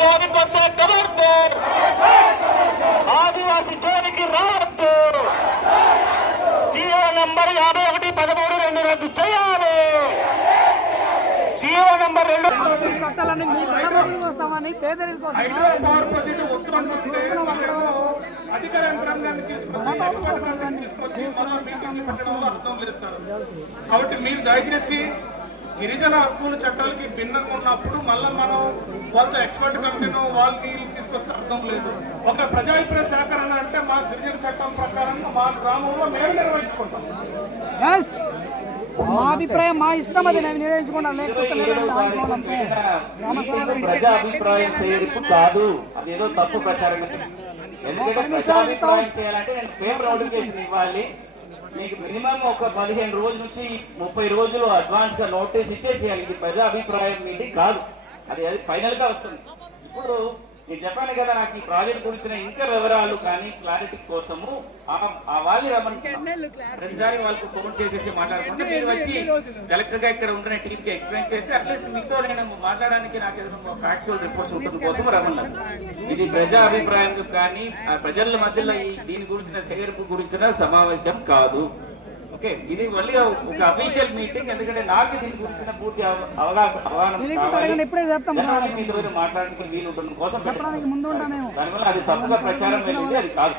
జోలికి వస్తే ఖబర్దార్ ఆదివాసి జోలికి రావద్దు. జీవో నంబర్ యాభై ఒకటి పదమూడు రెండు రద్దు చేయాలి. జీవో నంబర్ రెండు. చట్టాలన్నీ మీ బలబోగులు వస్తామని పేదరికల కోసం హైడ్రో పవర్ ప్రాజెక్టు వద్దుకుంటుంటే మీరేమో అధికార యంత్రాంగాన్ని తీసుకొచ్చి ఎక్స్పర్ట్ యంత్రాంగాన్ని తీసుకొచ్చి పెట్టడంలో అర్థం లేదు కాబట్టి మీరు దయచేసి గిరిజన హక్కుల చట్టాలకి భిన్నంగా ఉన్నప్పుడు మళ్ళీ మనం వాళ్ళతో ఎక్స్పర్ట్ కమిటీను వాళ్ళని తీసుకొస్తే అర్థం లేదు. ఒక ప్రజాభిప్రాయ సేకరణ అంటే మా గిరిజన చట్టం ప్రకారంగా మా గ్రామంలో మేము నిర్వహించుకుంటాం. మా అభిప్రాయం మా ఇష్టం అది. నేను లేకపోతే మీటింగ్ ప్రజా అభిప్రాయం చేయడం కాదు. అదేదో తప్పు ప్రచారం ఎందుకంటే ప్రజా అభిప్రాయం చేయాలంటే నేను పేపర్ నోటిఫికేషన్ ఇవ్వాలి. మీకు మినిమం ఒక పదిహేను రోజుల నుంచి ముప్పై రోజులు అడ్వాన్స్గా నోటీస్ ఇచ్చేసేయాలి. ఇది ప్రజా అభిప్రాయం మీటింగ్ కాదు. అది అది ఫైనల్గా వస్తుంది. ఇప్పుడు నేను చెప్పాను కదా నాకు ఈ ప్రాజెక్ట్ గురించిన ఇంకా వివరాలు కానీ క్లారిటీ కోసము ఆ- వాళ్ళు రమ్మని ప్రతిసారి వాళ్ళకు ఫోన్ చేసేసి మాట్లాడుకుంటే మీరు వచ్చి కలెక్టర్గా ఇక్కడ ఉంటున్న టీమ్కి ఎక్స్ప్లెయిన్ చేస్తే అట్లీస్ట్ మీతో నేను మాట్లాడడానికి నాకు ఏదైనా ఫ్యాక్చువల్ రిపోర్ట్స్ ఉంటుంది కోసం రమ్మన్నారు. ఇది ప్రజా అభిప్రాయం కానీ ప్రజల మధ్యలో దీని గురించిన సేకరింపు గురించిన సమావేశం కాదు. ఓకే ఇది మళ్ళీ ఒక అఫీషియల్ మీటింగ్ ఎందుకంటే నాకు దీని గురించిన పూర్తి అవ- అవగాహన అవగాహన మాట్లాడడానికి వీలు ఉండడం కోసం దానివల్ల అది తప్పుగా ప్రచారం వెళ్ళింది అది కాదు.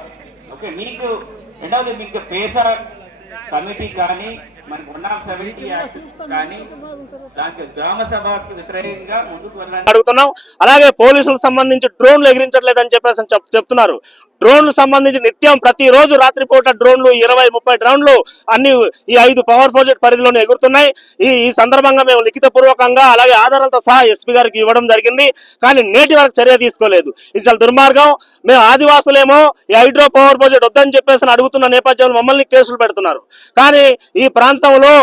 ఓకే మీకు రెండవది మీకు పేస కమిటీ కానీ మనకు వన్ ఆఫ్ సెవెంటీ కానీ దానికి గ్రామ సభకి వ్యతిరేకంగా ముందుకు వెళ్ళడానికి అడుగుతున్నాం. అలాగే పోలీసులకు సంబంధించి డ్రోన్లు ఎగిరించట్లేదని చెప్పేసి చెప్తున్నారు. డ్రోన్లు సంబంధించి నిత్యం ప్రతిరోజు రాత్రిపూట డ్రోన్లు ఇరవై ముప్పై డ్రోన్లు అన్ని ఈ ఐదు పవర్ ప్రాజెక్ట్ పరిధిలోనే ఎగురుతున్నాయి. ఈ ఈ సందర్భంగా మేము లిఖిత పూర్వకంగా అలాగే ఆధారాలతో సహా ఎస్పీ గారికి ఇవ్వడం జరిగింది. కానీ నేటి వరకు చర్య తీసుకోలేదు. ఇది చాలా దుర్మార్గం. మేము ఆదివాసులేమో ఈ హైడ్రో పవర్ ప్రాజెక్ట్ వద్దని చెప్పేసి అడుగుతున్న నేపథ్యంలో మమ్మల్ని కేసులు పెడుతున్నారు. కానీ ఈ ప్రాంతంలో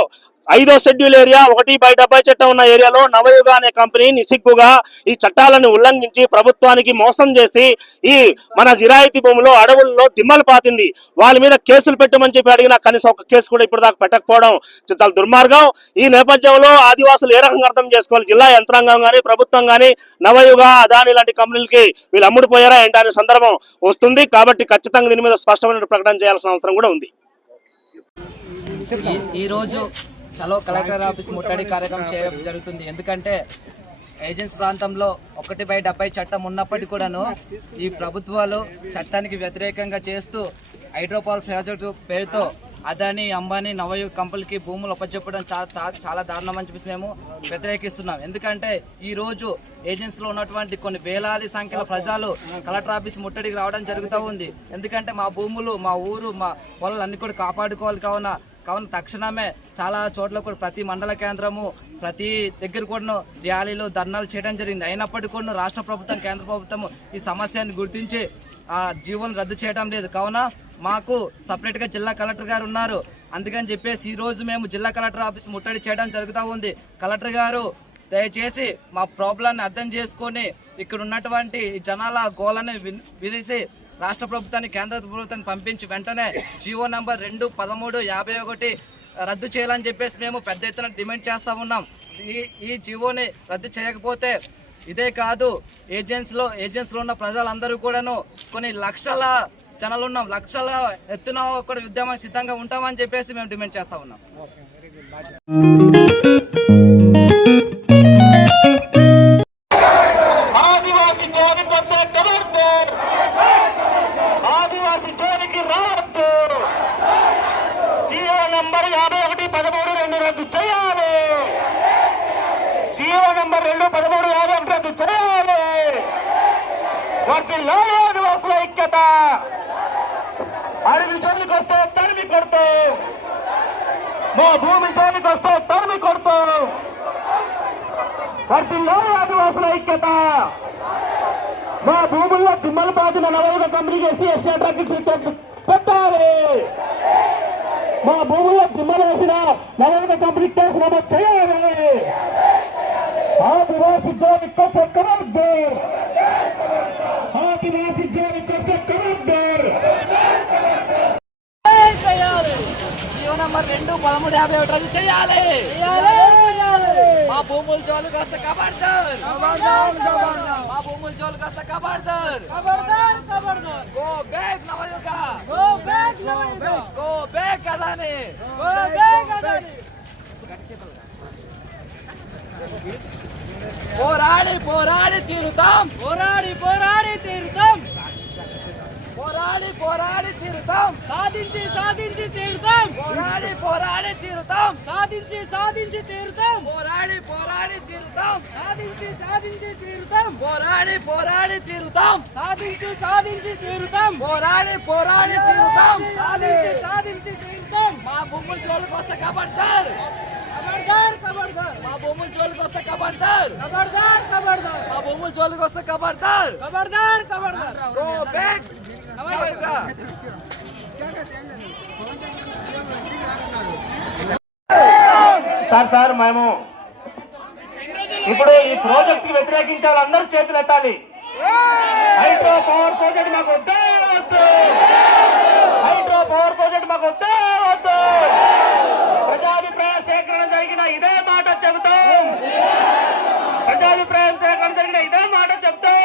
ఐదో షెడ్యూల్ ఏరియా ఒకటి బై డెబ్బై చట్టం ఉన్న ఏరియాలో నవయుగ అనే కంపెనీ నిసిగ్గుగా ఈ చట్టాలను ఉల్లంఘించి ప్రభుత్వానికి మోసం చేసి ఈ మన జిరాయితీ భూమిలో అడవుల్లో దిమ్మలు పాతింది. వాళ్ళ మీద కేసులు పెట్టమని చెప్పి అడిగినా కనీసం ఒక కేసు కూడా ఇప్పుడు దాకా పెట్టకపోవడం చాలా దుర్మార్గం. ఈ నేపథ్యంలో ఆదివాసులు ఏ రకంగా అర్థం చేసుకోవాలి? జిల్లా యంత్రాంగం కానీ ప్రభుత్వం కానీ నవయుగ అదాని లాంటి కంపెనీలకి వీళ్ళు అమ్ముడుపోయారా ఏంటి అనే సందర్భం వస్తుంది. కాబట్టి ఖచ్చితంగా దీని మీద స్పష్టమైన ప్రకటన చేయాల్సిన అవసరం కూడా ఉంది. ఈ- ఈరోజు చలో కలెక్టర్ ఆఫీస్ ముట్టడి కార్యక్రమం చేయడం జరుగుతుంది. ఎందుకంటే ఏజెన్సీ ప్రాంతంలో ఒకటి బై డెబ్బై చట్టం ఉన్నప్పటికీ కూడాను ఈ ప్రభుత్వాలు చట్టానికి వ్యతిరేకంగా చేస్తూ హైడ్రోపవర్ ప్రాజెక్టు పేరుతో అదాని అంబానీ నవయుగ కంపెనీకి భూములు ఒప్పచెప్పడం చాలా చాలా దారుణం అని చెప్పేసి మేము వ్యతిరేకిస్తున్నాం. ఎందుకంటే ఈ రోజు ఏజెన్సీలో ఉన్నటువంటి కొన్ని వేలాది సంఖ్యలో ప్రజలు కలెక్టర్ ఆఫీస్ ముట్టడికి రావడం జరుగుతూ ఉంది. ఎందుకంటే మా భూములు మా ఊరు మా పొలాలు అన్ని కూడా కాపాడుకోవాలి కావున కావున తక్షణమే చాలా చోట్ల కూడా ప్రతి మండల కేంద్రము ప్రతి దగ్గర కూడా ర్యాలీలు ధర్నాలు చేయడం జరిగింది. అయినప్పటికీ కూడా రాష్ట్ర ప్రభుత్వం కేంద్ర ప్రభుత్వం ఈ సమస్యను గుర్తించి ఆ జీవోను రద్దు చేయడం లేదు. కావున మాకు సపరేట్గా జిల్లా కలెక్టర్ గారు ఉన్నారు. అందుకని చెప్పేసి ఈరోజు మేము జిల్లా కలెక్టర్ ఆఫీస్ ముట్టడి చేయడం జరుగుతూ ఉంది. కలెక్టర్ గారు దయచేసి మా ప్రాబ్లాన్ని అర్థం చేసుకొని ఇక్కడ ఉన్నటువంటి జనాల గోలని విన్- వినిసి రాష్ట్ర ప్రభుత్వాన్ని కేంద్ర ప్రభుత్వాన్ని పంపించి వెంటనే జీవో నంబర్ రెండు పదమూడు యాభై ఒకటి రద్దు చేయాలని చెప్పేసి మేము పెద్ద ఎత్తున డిమాండ్ చేస్తూ ఉన్నాం. ఈ ఈ జీవోని రద్దు చేయకపోతే ఇదే కాదు ఏజెన్సీలో ఏజెన్సీలో ఉన్న ప్రజలందరూ కూడాను కొన్ని లక్షల జనాలు ఉన్నాం లక్షల ఎత్తున కూడా ఉద్యమం సిద్ధంగా ఉంటామని చెప్పేసి మేము డిమాండ్ చేస్తూ ఉన్నాం. నంబర్ రెండు పదమూడు యాభై ఒకటి రద్దు చేయాలి వర్తిల్లాలి ఆదివాసుల ఐక్యత. అడవి జోలికి వస్తే తరిమి కొడతాం. మా భూమి జోలికి వస్తే తరిమి కొడతాం. వర్తిల్లాలి ఆదివాసుల ఐక్యత. మా భూముల్లో దిమ్మలు పాతిన నవయుగ కంపెనీకి ఎస్సీ ఎస్టీ ట్రక్ పెట్టాలి మా భూముల్లో దిమ్మలు వేసిన నవయుగ కంపెనీ కేసు నమోదు చేయాలి. ఆదివాసి జోలికి వస్తే కరద్దార్ ఆదివాసి జోలికి వస్తే కరద్దార్ నంబర్ రెండు పదమూడు యాభై ఒకటి రద్దు చేయాలి మా భూములు జోలు కాస్త కాపాడతారు మా భూములు భూముల జోలికి వస్తే కబర్దార్ go back Navayuga go back Navayuga go back Adani go back Adani పోరాడి పోరాడి తీరుతాం పోరాడి పోరాడి తీరుతాం పోరాడి పోరాడి తీరుతాం సాధించి సాధించి తీరుతాం పోరాడి పోరాడి తీరుతాం సాధించి సాధించి తీరుతాం పోరాడి పోరాడి తీరుతాం సాధించి సాధించి తీరుతాం పోరాడి పోరాడి తీరుతాం సాధించి సాధించి తీరుతాం పోరాడి పోరాడి తీరుతాం సాధించి సాధించి తీరుతాం మా భూముల జోలికి వస్తే కబడ్డారు ఖబర్దార్ ఖబర్దార్ మా భూముల జోలికి వస్తే మా భూముల జోలికి వస్తే బ్యాక్ సార్ సార్ మేము ఇప్పుడు ఈ ప్రాజెక్ట్కి వ్యతిరేకించే వాళ్ళందరూ చేతులు ఎత్తాలి. హైడ్రో పవర్ ప్రాజెక్ట్ మాకు వద్దే వద్దు. హైడ్రో పవర్ ప్రాజెక్ట్ మాకు వద్దే వద్దు. జరిగిన ఇదే మాట చెబుతాం ప్రజాభిప్రాయం సేకరణ జరిగిన ఇదే మాట చెప్తాం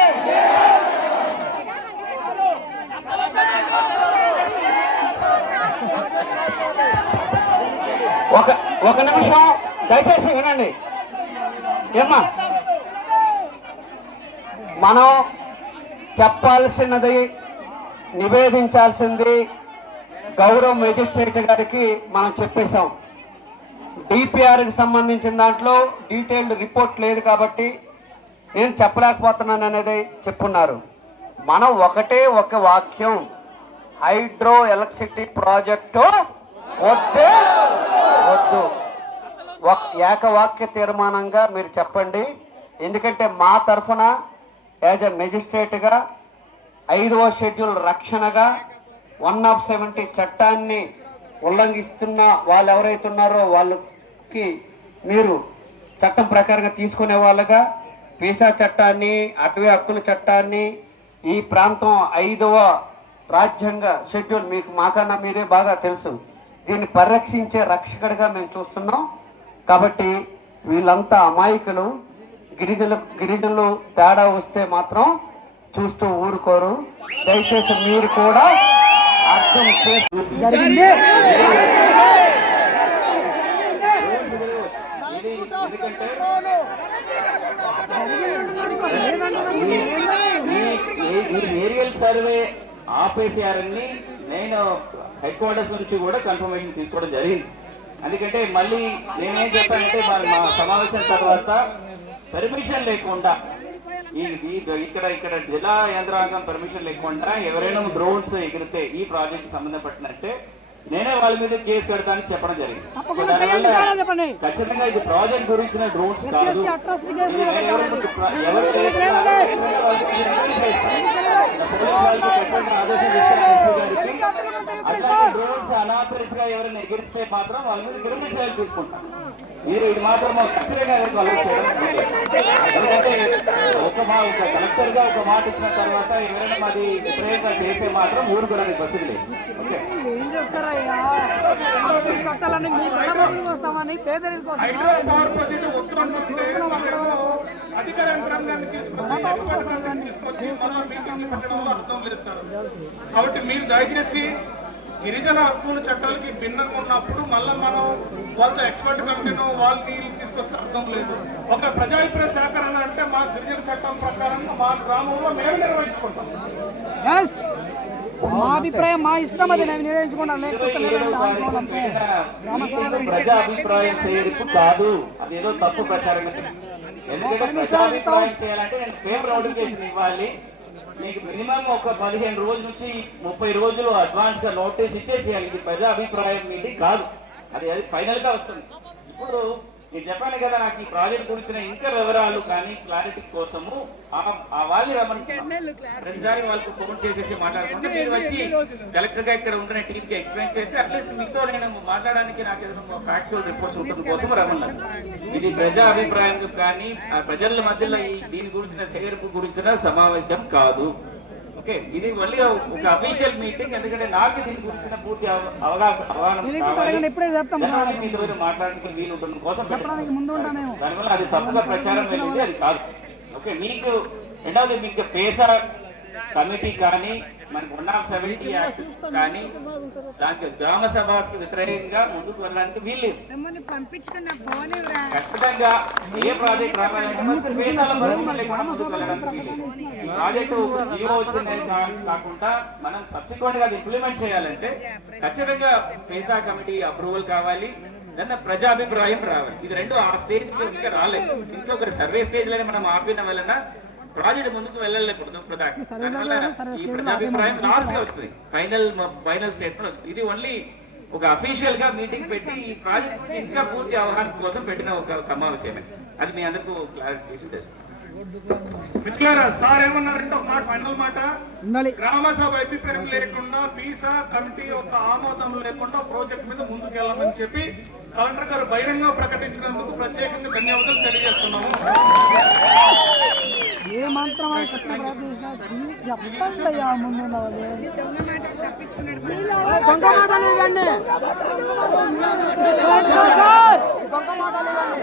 ఒక ఒక నిమిషం దయచేసి వినండి. ఏమ్మా? మనం చెప్పాల్సినది నివేదించాల్సింది గౌరవ మెజిస్ట్రేట్ గారికి మనం చెప్పేశాం. డిపిఆర్కి సంబంధించిన దాంట్లో డీటెయిల్డ్ రిపోర్ట్ లేదు కాబట్టి నేను చెప్పలేకపోతున్నాను అనేది చెప్పున్నారు. మనం ఒకటే ఒక వాక్యం హైడ్రో ఎలక్ట్రిసిటీ ప్రాజెక్టు వద్దే వద్దు. ఏకవాక్య తీర్మానంగా మీరు చెప్పండి. ఎందుకంటే మా తరఫున యాజ్ ఎ మెజిస్ట్రేట్గా ఐదవ షెడ్యూల్ రక్షణగా వన్ ఆఫ్ సెవెంటీ చట్టాన్ని ఉల్లంఘిస్తున్న వాళ్ళు ఎవరైతున్నారో వాళ్ళు కి మీరు చట్టం ప్రకారంగా తీసుకునే వాళ్ళగా పీసా చట్టాన్ని అటవీ హక్కుల చట్టాన్ని ఈ ప్రాంతం ఐదవ రాజ్యాంగ షెడ్యూల్ మీకు మాకన్నా మీరే బాగా తెలుసు. దీన్ని పరిరక్షించే రక్షకుడిగా మేము చూస్తున్నాం. కాబట్టి వీళ్ళంతా అమాయకులు. గిరిజనులు గిరిజనులు తేడా వస్తే మాత్రం చూస్తూ ఊరుకోరు. దయచేసి మీరు కూడా అర్థం చేసి ఈ ఏరియల్ సర్వే ఆపేసారని నేను హెడ్ క్వార్టర్స్ నుంచి కూడా కన్ఫర్మేషన్ తీసుకోవడం జరిగింది. ఎందుకంటే మళ్ళీ నేనేం చెప్పానంటే మా మా సమావేశం తర్వాత పర్మిషన్ లేకుండా ఈ- ఇక్కడ ఇక్కడ జిల్లా యంత్రాంగం పర్మిషన్ లేకుండా ఎవరైనా డ్రోన్స్ ఎగిరితే ఈ ప్రాజెక్ట్ సంబంధపడినట్టే నేనే వాళ్ళ మీద కేసు పెడతానని చెప్పడం జరిగింది. ఖచ్చితంగా ఇది ప్రాజెక్ట్ గురించిన డ్రోన్స్ కాదు. ఎవరు ఆదేశం ఇస్తారు గా ఎవరైనా ఎగిరిస్తే మాత్రం వాళ్ళ మీద గిరండి చర్యలు తీసుకుంటాం. మీరు ఇది మాత్రం మాకు ఎందుకంటే ఒక మా ఒక కలెక్టర్గా ఒక మాట ఇచ్చిన తర్వాత ఎవరైనా మాది విపరీతంగా చేస్తే మాత్రం లేదు. ఓకే? చేస్తారయ్యా ఈ చట్టాలన్నీ మీ వస్తామని కోసం పవర్ ప్రాజెక్టు అధికార యంత్రాంగాన్ని తీసుకొచ్చి అర్థం లేదు సార్. కాబట్టి మీరు దయచేసి గిరిజన హక్కుల చట్టాలకి భిన్నంగా ఉన్నప్పుడు మళ్ళీ మనం వాళ్ళతో ఎక్స్పర్ట్ కమిటీను వాళ్ళని తీసుకొస్తే అర్థం లేదు. ఒక ప్రజాభిప్రాయ సేకరణ అంటే మా గిరిజన చట్టం ప్రకారంగా మా గ్రామంలో మేము నిర్వహించుకుంటాం. మా అభిప్రాయం మా ఇష్టం అది. మేము నిర్వహించుకుంటాం. లేకపోతే ప్రజా అభిప్రాయం చేయడం కాదు. అదేదో తప్పు ప్రచారం ఎందుకంటే ప్రజాభిప్రాయం చేయాలంటే నేను పేపర్ నోటిఫికేషన్ ఇవ్వాలి. మీకు మినిమం ఒక పదిహేను రోజుల నుంచి ముప్పై రోజులు అడ్వాన్స్గా నోటీస్ ఇచ్చేసేయాలి. ఇది ప్రజా అభిప్రాయం మీది కాదు. అది అది ఫైనల్గా వస్తుంది. ఇప్పుడు నేను చెప్పాను కదా నాకు ఈ ప్రాజెక్ట్ గురించిన ఇంకా వివరాలు కానీ క్లారిటీ కోసము ఆ- వాళ్ళని రమ్మని ప్రతిసారి వాళ్ళకు ఫోన్ చేసేసి మాట్లాడుకుంటే మీరు వచ్చి కలెక్టర్గా ఇక్కడ ఉంటున్న టీమ్కి ఎక్స్ప్లెయిన్ చేస్తే అట్లీస్ట్ మీతో నేను మాట్లాడడానికి నాకు ఏదైనా ఫ్యాక్చువల్ రిపోర్ట్స్ ఉంటుంది కోసం రమ్మన్నారు. ఇది ప్రజా అభిప్రాయం కానీ ప్రజల మధ్యలో దీని గురించిన సేకరింపు గురించిన సమావేశం కాదు. ఓకే ఇది మళ్ళీ ఒక అఫీషియల్ మీటింగ్ ఎందుకంటే నాకు దీని గురించిన పూర్తి అవ- అవగాహన అవగాహన మీరు మాట్లాడడానికి వీలు ఉండడం కోసం దానివల్ల అది తప్పుగా ప్రచారం వెళ్ళింది అది కాదు. ఓకే మీకు రెండవది మీకు పేసా కమిటీ కానీ మనకు వన్ ఆఫ్ సెవెంటీ యాక్ట్ కానీ దానికి గ్రామ సభకి వ్యతిరేకంగా ముందుకు వెళ్ళడానికి వీల్లేదు మిమ్మల్ని పంపించుకున్న ఖచ్చితంగా ఏ ప్రాజెక్ట్ ప్రాజెక్టు జీవో వచ్చిందని కాకుండా మనం సబ్సిక్వెంట్గా ఇంప్లిమెంట్ చేయాలంటే ఖచ్చితంగా పేసా కమిటీ అప్రూవల్ కావాలి. దాన్ని ప్రజాభిప్రాయం రావాలి. ఇది రెండు ఆ స్టేజ్ ఇంకా రాలేదు. ఇంకా ఒక సర్వే స్టేజ్లోనే మనం ఆపిన వలన ప్రాజెక్ట్ ముందుకు వెళ్ళలేకూడదు ప్రధాన ఈ ప్రజాభిప్రాయం లాస్ట్గా వస్తుంది. ఫైనల్ ఫైనల్ స్టేట్మెంట్ వస్తుంది. ఇది ఓన్లీ ఒక అఫీషియల్గా మీటింగ్ పెట్టి ఈ ప్రాజెక్ట్ గురించి ఇంకా పూర్తి అవగాహన కోసం పెట్టిన ఒక సమావేశమే. అది మీ అందరికీ క్లారిఫికేషన్ తెస్తుంది మిత్రులారా సార్ ఏమన్నారంటే ఒక మాట ఫైనల్ మాట? గ్రామ సభ అభిప్రాయం లేకుండా పీసా కమిటీ యొక్క ఆమోదం లేకుండా ప్రాజెక్ట్ మీద ముందుకు వెళ్ళాలని చెప్పి కలెక్టర్ గారు బహిరంగ ప్రకటించినందుకు ప్రత్యేకంగా ధన్యవాదాలు తెలియజేస్తున్నాము. ఏ మంత్రం అని చెప్పిన ప్రార్థించినా చెప్పండి అయ్యా ముందు దొంగ మాటలు దొంగ మాటలు ఇవ్వండి.